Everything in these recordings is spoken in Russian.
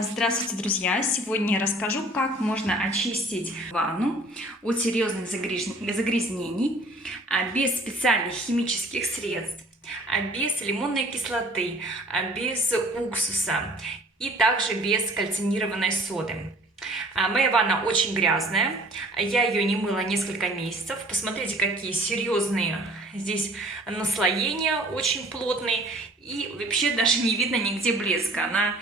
Здравствуйте, друзья! Сегодня я расскажу, как можно очистить ванну от серьезных загрязнений без специальных химических средств, без лимонной кислоты, без уксуса и также без кальцинированной соды. Моя ванна очень грязная, я ее не мыла несколько месяцев. Посмотрите, какие серьезные здесь наслоения, очень плотные, и вообще даже не видно нигде блеска. Она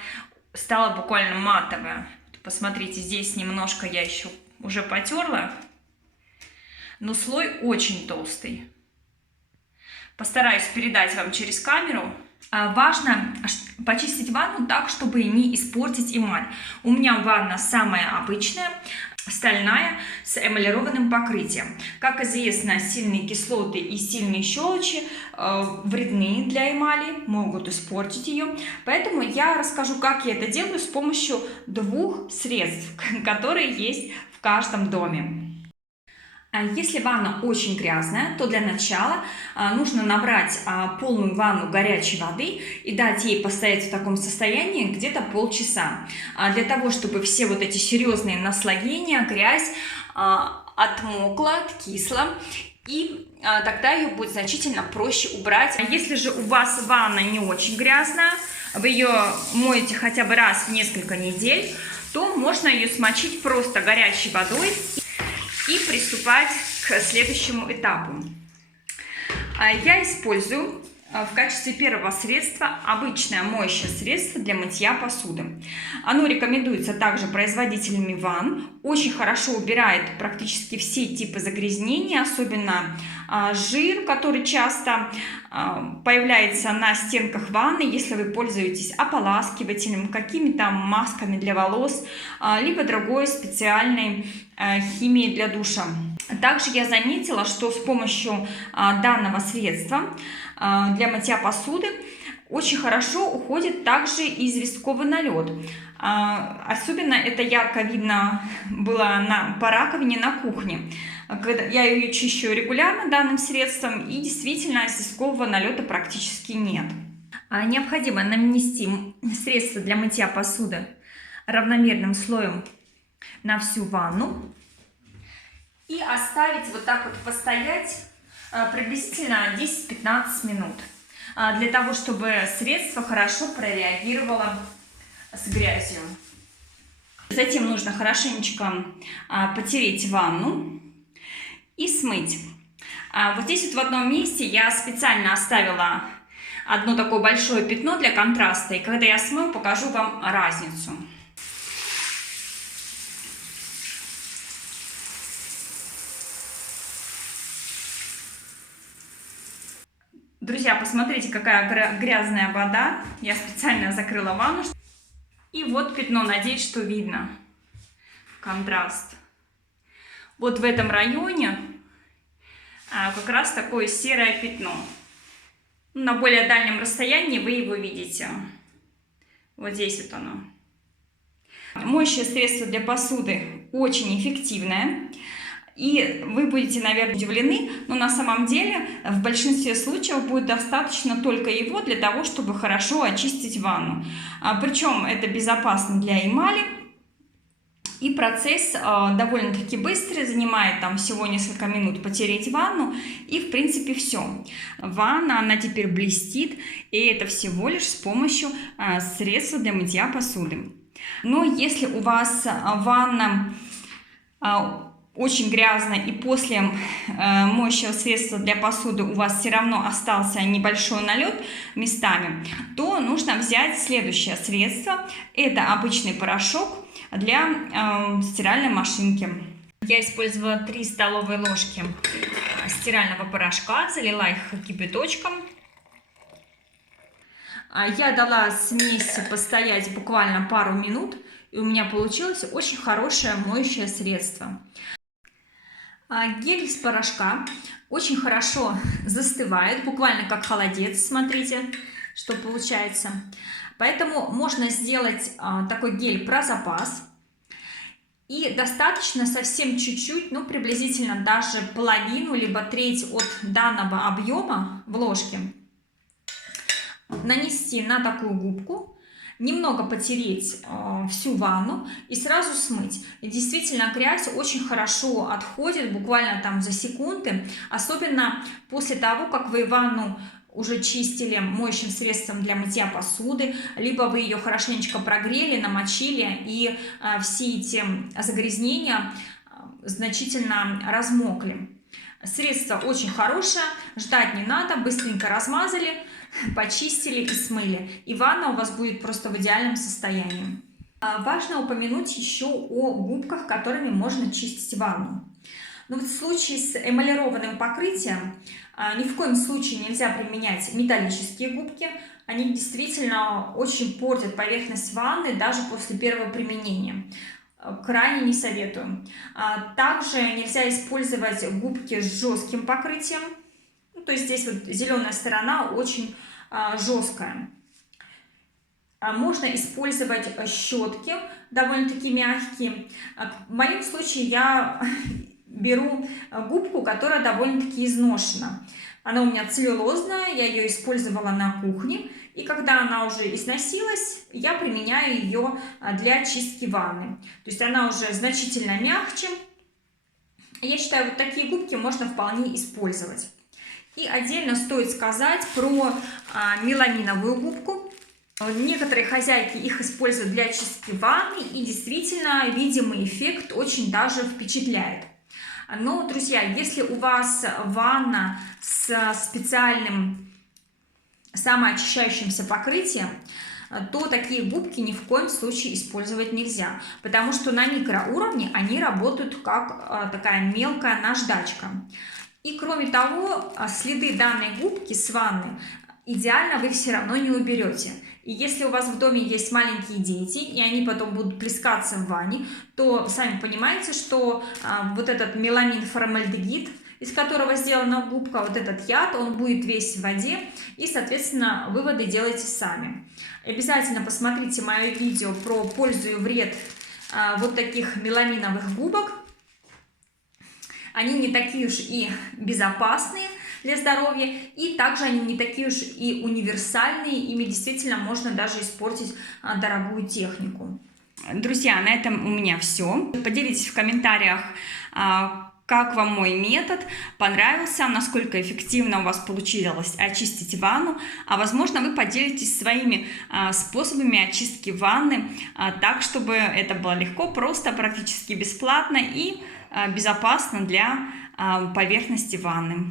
стала буквально матовая. Посмотрите, здесь немножко я еще уже потерла, но слой очень толстый. Постараюсь передать вам через камеру. Важно почистить ванну так, чтобы не испортить эмаль. У меня ванна самая обычная, стальная, с эмалированным покрытием. Как известно, сильные кислоты и сильные щелочи вредны для эмали, могут испортить ее. Поэтому я расскажу, как я это делаю с помощью двух средств, которые есть в каждом доме. Если ванна очень грязная, то для начала нужно набрать полную ванну горячей воды и дать ей постоять в таком состоянии где-то полчаса. Для того, чтобы все вот эти серьезные наслоения, грязь отмокла, откисла. И тогда ее будет значительно проще убрать. Если же у вас ванна не очень грязная, вы ее моете хотя бы раз в несколько недель, то можно ее смочить просто горячей водой и приступать к следующему этапу. Я использую в качестве первого средства обычное моющее средство для мытья посуды. Оно рекомендуется также производителями ванн. Очень хорошо убирает практически все типы загрязнений, особенно жир, который часто появляется на стенках ванны, если вы пользуетесь ополаскивателем, какими-то масками для волос, либо другой специальной химией для душа. Также я заметила, что с помощью данного средства для мытья посуды очень хорошо уходит также известковый налет. Особенно это ярко видно было по раковине на кухне. Когда я ее чищу регулярно данным средством, и действительно известкового налета практически нет. Необходимо нанести средство для мытья посуды равномерным слоем на всю ванну и оставить вот так вот постоять приблизительно 10-15 минут, для того, чтобы средство хорошо прореагировало с грязью. Затем нужно хорошенечко потереть ванну и смыть. Вот здесь вот в одном месте я специально оставила одно такое большое пятно для контраста, и когда я смою, покажу вам разницу. Друзья, посмотрите, какая грязная вода. Я специально закрыла ванну. И вот пятно, надеюсь, что видно. Контраст. Вот в этом районе как раз такое серое пятно. На более дальнем расстоянии вы его видите. Вот здесь вот оно. Моющее средство для посуды очень эффективное. И вы будете, наверное, удивлены, но на самом деле в большинстве случаев будет достаточно только его для того, чтобы хорошо очистить ванну. Причем это безопасно для эмали. И процесс довольно-таки быстрый, занимает там всего несколько минут потереть ванну, и в принципе все. Ванна, она теперь блестит, и это всего лишь с помощью средства для мытья посуды. Но если у вас ванна очень грязно, и после моющего средства для посуды у вас все равно остался небольшой налет местами, то нужно взять следующее средство. Это обычный порошок для стиральной машинки. Я использовала 3 столовые ложки стирального порошка, залила их кипяточком. Я дала смеси постоять буквально пару минут, и у меня получилось очень хорошее моющее средство. Гель из порошка очень хорошо застывает, буквально как холодец, смотрите, что получается. Поэтому можно сделать такой гель про запас. И достаточно совсем чуть-чуть, ну приблизительно даже половину, либо треть от данного объема в ложке нанести на такую губку немного потереть всю ванну и сразу смыть. И действительно, грязь очень хорошо отходит, буквально там за секунды, особенно после того, как вы ванну уже чистили моющим средством для мытья посуды, либо вы ее хорошенечко прогрели, намочили, и все эти загрязнения значительно размокли. Средство очень хорошее, ждать не надо, быстренько размазали, почистили и смыли, и ванна у вас будет просто в идеальном состоянии. Важно упомянуть еще о губках, которыми можно чистить ванну. Но в случае с эмалированным покрытием ни в коем случае нельзя применять металлические губки. Они действительно очень портят поверхность ванны даже после первого применения. Крайне не советую. Также нельзя использовать губки с жестким покрытием. То есть здесь вот зеленая сторона очень жесткая. Можно использовать щетки, довольно-таки мягкие. В моем случае я беру губку, которая довольно-таки изношена. Она у меня целлюлозная, я ее использовала на кухне. И когда она уже износилась, я применяю ее для чистки ванны. То есть она уже значительно мягче. Я считаю, вот такие губки можно вполне использовать. И отдельно стоит сказать про меламиновую губку. Некоторые хозяйки их используют для чистки ванны, и действительно видимый эффект очень даже впечатляет. Но, друзья, если у вас ванна с специальным самоочищающимся покрытием, то такие губки ни в коем случае использовать нельзя, потому что на микроуровне они работают как такая мелкая наждачка. И кроме того, следы данной губки с ванны идеально вы все равно не уберете. И если у вас в доме есть маленькие дети, и они потом будут плескаться в ванне, то сами понимаете, что вот этот меламин-формальдегид, из которого сделана губка, вот этот яд, он будет весь в воде, и, соответственно, выводы делайте сами. Обязательно посмотрите мое видео про пользу и вред вот таких меламиновых губок. Они не такие уж и безопасные для здоровья, и также они не такие уж и универсальные, ими действительно можно даже испортить дорогую технику. Друзья, на этом у меня все. Поделитесь в комментариях, как вам мой метод, понравился, насколько эффективно у вас получилось очистить ванну, а возможно вы поделитесь своими способами очистки ванны, так, чтобы это было легко, просто, практически бесплатно и безопасно для поверхности ванны.